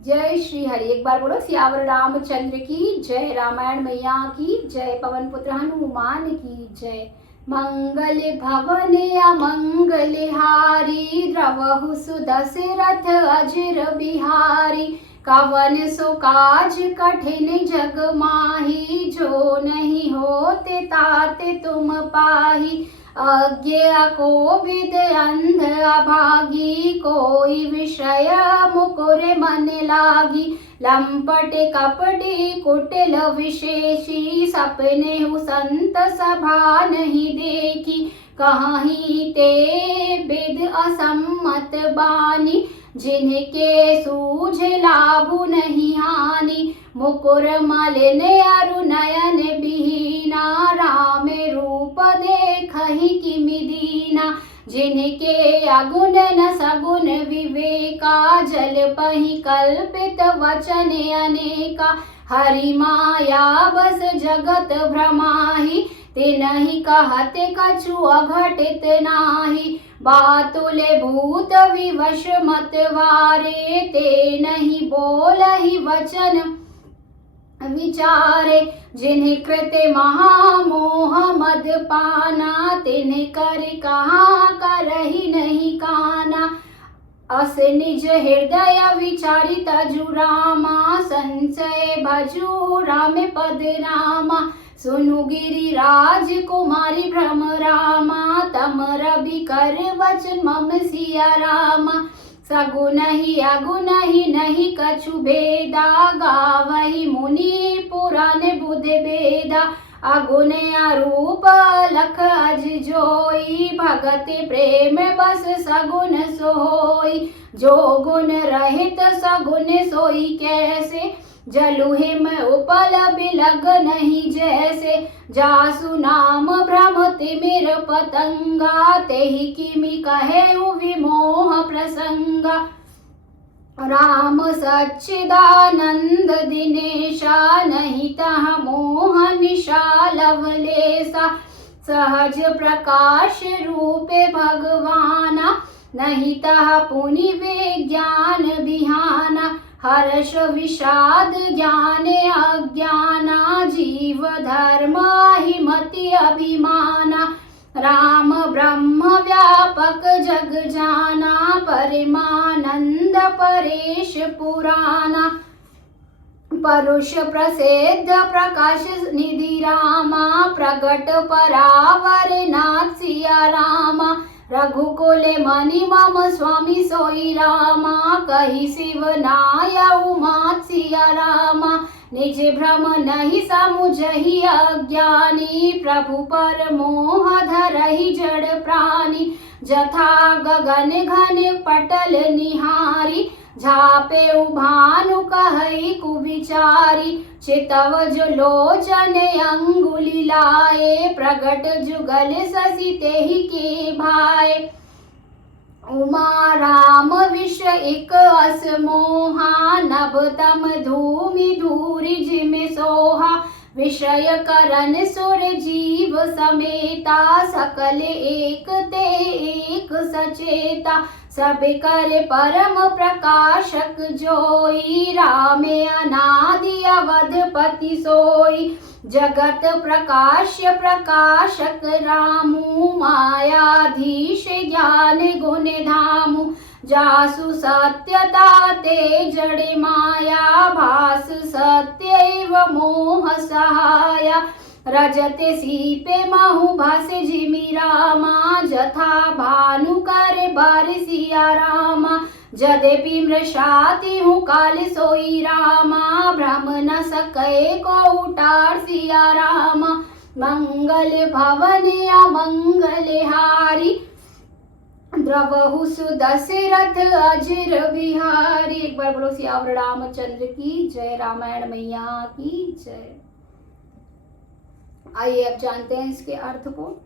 जय श्री हरि। एक बार बोलो सियावर रामचंद्र की जय, रामायण मैया की जय, पवन पुत्र हनुमान की जय। मंगल भवन अमंगल हारी, द्रवहु सुदशरथ अजिर बिहारी। कवन सो काज कठिन जग माही, जो नहीं होते ताते तुम पाही। अज्ञा कोविद अंध अभागी, कोई विषय मुकुर मन लागी। लंपट कपटी कुटिल विशेषी, सपने हु संत सभा नहीं देखी। कहीं ते विद असम्मत बानी, जिनके सूझ लाभु नहीं हानि। मुकुर मलिन अरु नयन बिहीना, राम रूप देखहि किमि दीना। जिनके अगुण न सगुण विवेका, जल पहि कल्पित वचन अनेका। हरि माया बस जगत भ्रमाहि, तिनहि कहते कछु अघटित नाही। बातुले भूत विवश मतवारे, ते नहीं बोलहि वचन विचारे। जिन्हें कृते महामोह मद पाना, तिन्हें कर कहाँ करहि नहीं काना। अस निज हृदय विचारी तजु रामा, संचय भजु राम पद रामा। सुनु गिरिराज कुमारी भ्रम रामा, तम रवि कर वचन मम सिया रामा। सगुन ही अगुन ही नहीं कछु भेदा, गावहि मुनि पुराण बुध बेदा। अगुण अरूप लख अज जोई, भगत प्रेम बस सगुन सोई। जो गुण रहित सगुन सोई कैसे, जलु हिम उपल बिलग नहीं जैसे। जासु नाम भ्रम तिमिर पतंगा, तेहि किमि कहेउ विमोह प्रसंगा। राम सच्चिदानंद दिनेशा, नहीं तह मोह निशा लवलेसा। सहज प्रकाश रूपे भगवाना, नहीं तह पुनि विज्ञान बिहाना। हर्ष विषाद ज्ञान अज्ञाना, जीव धर्म हिमति अभिमाना। राम ब्रह्म व्यापक जग जाना, परमानंद परेश पुराना। परुष प्रसिद्ध प्रकाश निधि रामा, प्रगट परावर नाथ सिया रामा। रघुकुल मणि मम स्वामी सोई रामा, कही शिव नायउ मात सिया रामा। निज भ्रम नहीं समुझहि अज्ञानी, प्रभु पर मोह धरहि जड़ प्राणी। जथा गगन घन पटल निहारी, झापे भानु कहई कुविचारी। चितव जो लोचन अंगुली लाए, प्रगट जुगल शशि तेहि के भाए। उमा राम विश्व एक अस मोहा, नभ तम धूमि धूरि जिमि सोहा। विषय करन सुर जीव समेता, सकल एक ते एक सचेता। सब कर परम प्रकाशक जोई, रामे अनादि अवधपति सोई। जगत प्रकाश्य प्रकाशक रामु, मायाधीश ज्ञान गुण धामु। जासु सत्यता ते जड़े माया, भास सत्यैव मोह सहाया। रजते सीपे महु भासे जिमि रामा, जथा भानु कर बार सिया रामा। यद्यपि मृषाति हूँ काल सोई रामा, भ्रम न सके को उटार सिया रामा। मंगल भवन अमंगल हारी, द्रवहु सुदशरथ अजिर बिहारी। एक बार बोलो सियावर रामचंद्र की जय, रामायण मैया की जय। आइए अब जानते हैं इसके अर्थ को।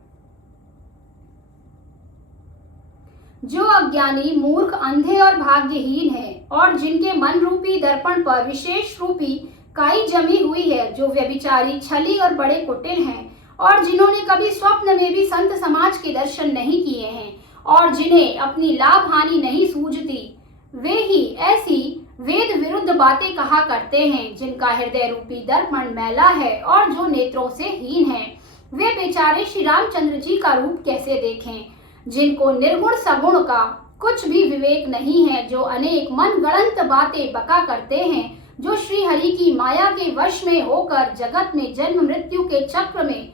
जो अज्ञानी मूर्ख अंधे और भाग्यहीन है, और जिनके मन रूपी दर्पण पर विशेष रूपी काई जमी हुई है, जो व्यभिचारी छली और बड़े कुटिल हैं, और जिन्होंने कभी स्वप्न में भी संत समाज के दर्शन नहीं किए हैं, और जिन्हें अपनी लाभ हानि नहीं सूझती, वे ही ऐसी वेद विरुद्ध बातें कहा करते हैं, जिनका हृदय रूपी दर्पण मैला है और जो नेत्रों से हीन है, वे बेचारे श्री रामचंद्र जी का रूप कैसे देखें, जिनको निर्गुण सगुण का कुछ भी विवेक नहीं है, जो अनेक मनगढ़ंत बातें बका करते हैं, जो श्री हरि की माया के वश में होकर जगत में जन्म मृत्यु के चक्र में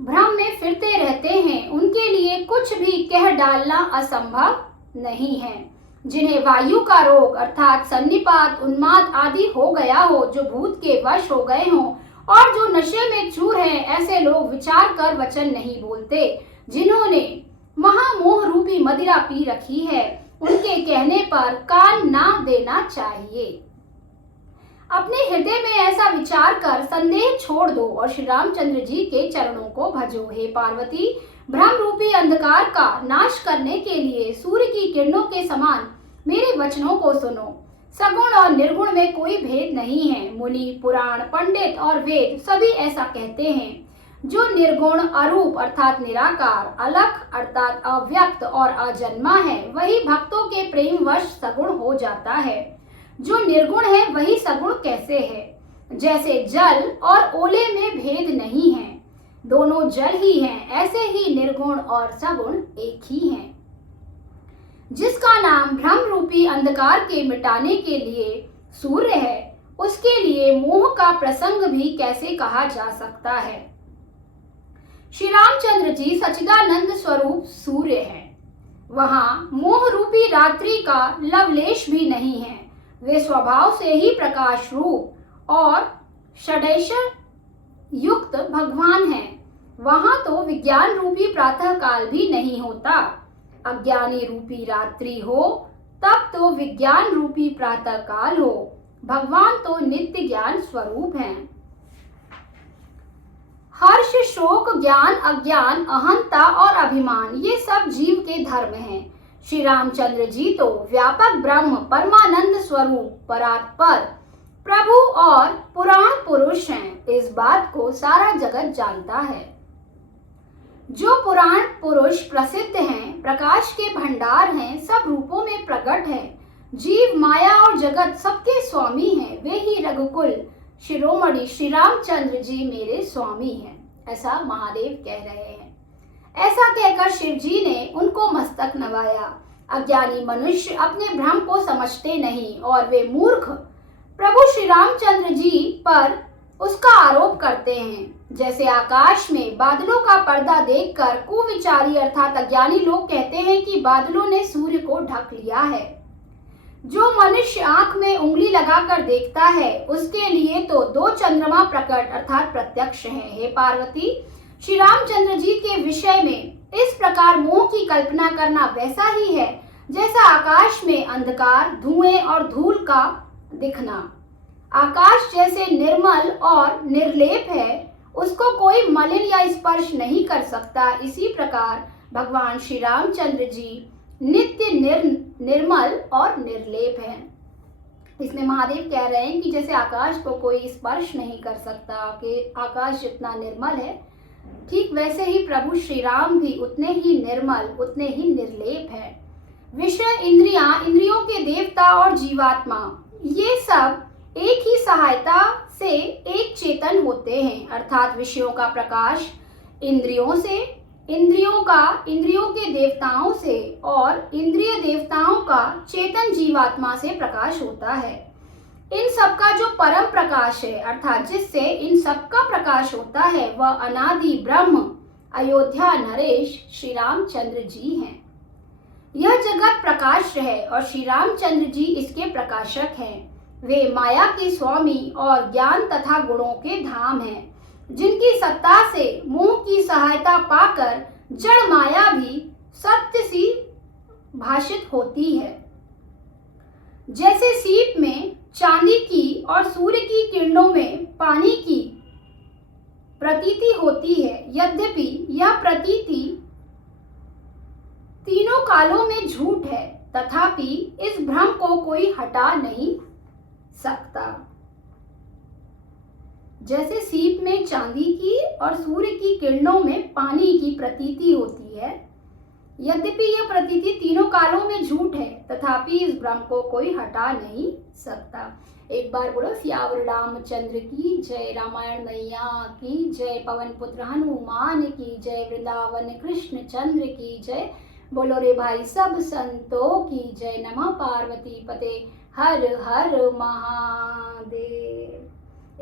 भ्रम में फिरते रहते हैं, उनके लिए कुछ भी कह डालना असंभव नहीं है। जिन्हें वायु का रोग अर्थात सन्निपात, उन्माद आदि हो गया हो, जो भूत के वश हो गए हों और जो नशे में चूर हैं, ऐसे लोग विचार कर वचन नहीं बोलते। जिन्होंने महामोह रूपी मदिरा पी रखी है, उनके कहने पर कान ना देना चाहिए। अपने हृदय में ऐसा विचार कर संदेह छोड़ दो और श्री रामचंद्र जी के चरणों को भजो। हे पार्वती, भ्रम रूपी अंधकार का नाश करने के लिए सूर्य की किरणों के समान मेरे वचनों को सुनो। सगुण और निर्गुण में कोई भेद नहीं है। मुनि, पुराण, पंडित और वेद सभी ऐसा कहते हैं। जो निर्गुण, अरूप अर्थात निराकार, अलख अर्थात अव्यक्त और अजन्मा है, वही भक्तों के प्रेम वश सगुण हो जाता है। जो निर्गुण है वही सगुण कैसे है? जैसे जल और ओले में भेद नहीं है, दोनों जल ही हैं, ऐसे ही निर्गुण और सगुण एक ही हैं। जिसका नाम भ्रम रूपी अंधकार के मिटाने के लिए सूर्य है, उसके लिए मोह का प्रसंग भी कैसे कहा जा सकता है? श्री रामचंद्र जी सच्चिदानंद स्वरूप सूर्य हैं। वहां मोह रूपी रात्रि का लवलेश भी नहीं है। वे स्वभाव से ही प्रकाश रूप और षडैश्वर युक्त भगवान हैं। वहां तो विज्ञान रूपी प्रातः काल भी नहीं होता। अज्ञानी रूपी रात्रि हो तब तो विज्ञान रूपी प्रातः काल हो। भगवान तो नित्य ज्ञान स्वरूप हैं। हर्ष, शोक, ज्ञान, अज्ञान, अहंता और अभिमान, ये सब जीव के धर्म हैं। श्री रामचंद्र जी तो व्यापक ब्रह्म, परमानंद स्वरूप, परात्पर प्रभु और पुराण पुरुष हैं। इस बात को सारा जगत जानता है। जो पुराण पुरुष प्रसिद्ध हैं, प्रकाश के भंडार हैं, सब रूपों में प्रकट हैं। जीव, माया और जगत सबके स्वामी हैं। वे ही रघुकुल शिरोमणि श्री रामचंद्र जी मेरे स्वामी हैं, ऐसा महादेव कह रहे हैं। ऐसा कहकर शिव जी ने उनको मस्तक नवाया। अज्ञानी मनुष्य अपने भ्रम को समझते नहीं और वे मूर्ख प्रभु श्री रामचंद्र जी पर उसका आरोप करते हैं। जैसे आकाश में बादलों का पर्दा देखकर कुविचारी अर्थात अज्ञानी लोग कहते हैं कि बादलों ने सूर्य को ढक लिया है। जो मनुष्य आंख में उंगली लगाकर देखता है, उसके लिए तो दो चंद्रमा प्रकट अर्थात प्रत्यक्ष हैं। हे पार्वती, श्री रामचंद्र जी के विषय में इस प्रकार मोह की कल्पना करना वैसा ही है जैसा आकाश में अंधकार, धुएं और धूल का दिखना। आकाश जैसे निर्मल और निर्लेप है, उसको कोई मलिन या स्पर्श नहीं कर सकता। इसी प्रकार भगवान श्री रामचंद्र जी नित्य निर्मल और निर्लेप हैं। इसमें महादेव कह रहे हैं कि जैसे आकाश को कोई स्पर्श नहीं कर सकता, कि आकाश जितना निर्मल है, ठीक वैसे ही प्रभु श्री राम भी उतने ही निर्मल, उतने ही निर्लेप है। विषय, इंद्रियां, इंद्रियों के देवता और जीवात्मा, ये सब एक ही सहायता से एक चेतन होते हैं। अर्थात विषयों का प्रकाश इंद्रियों से, इंद्रियों के देवताओं से और इंद्रिय देवताओं का चेतन जीवात्मा से प्रकाश होता है। इन सब का जो परम प्रकाश है अर्थात जिससे इन सब का प्रकाश होता है, वह अनादि ब्रह्म अयोध्या नरेश श्री रामचंद्र जी हैं। यह जगत प्रकाश है और श्री रामचंद्र जी इसके प्रकाशक हैं। वे माया के स्वामी और ज्ञान तथा गुणों के धाम हैं, जिनकी सत्ता से मोह की सहायता पाकर जड़ माया भी सत्य सी भाषित होती है। जैसे सीप में चांदी की और सूर्य की किरणों में पानी की प्रतीति होती है, यद्यपि यह प्रतीति तीनों कालों में झूठ है, तथापि इस भ्रम को कोई हटा नहीं सकता। जैसे सीप में चांदी की और सूर्य की किरणों में पानी की प्रतीति होती है, यद्यपि यह प्रतीति तीनों कालों में झूठ है, तथापि इस भ्रम को कोई हटा नहीं सकता। एक बार बोलो सियावर रामचंद्र की जय, रामायण मैया की जय, पवन पुत्र हनुमान की जय, वृंदावन कृष्ण चंद्र की जय, बोलो रे भाई सब संतों की जय। नमः पार्वती पते हर हर महादेव।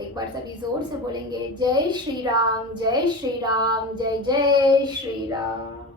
एक बार सभी जोर से बोलेंगे जय श्री राम जय श्री राम जय जय श्री राम।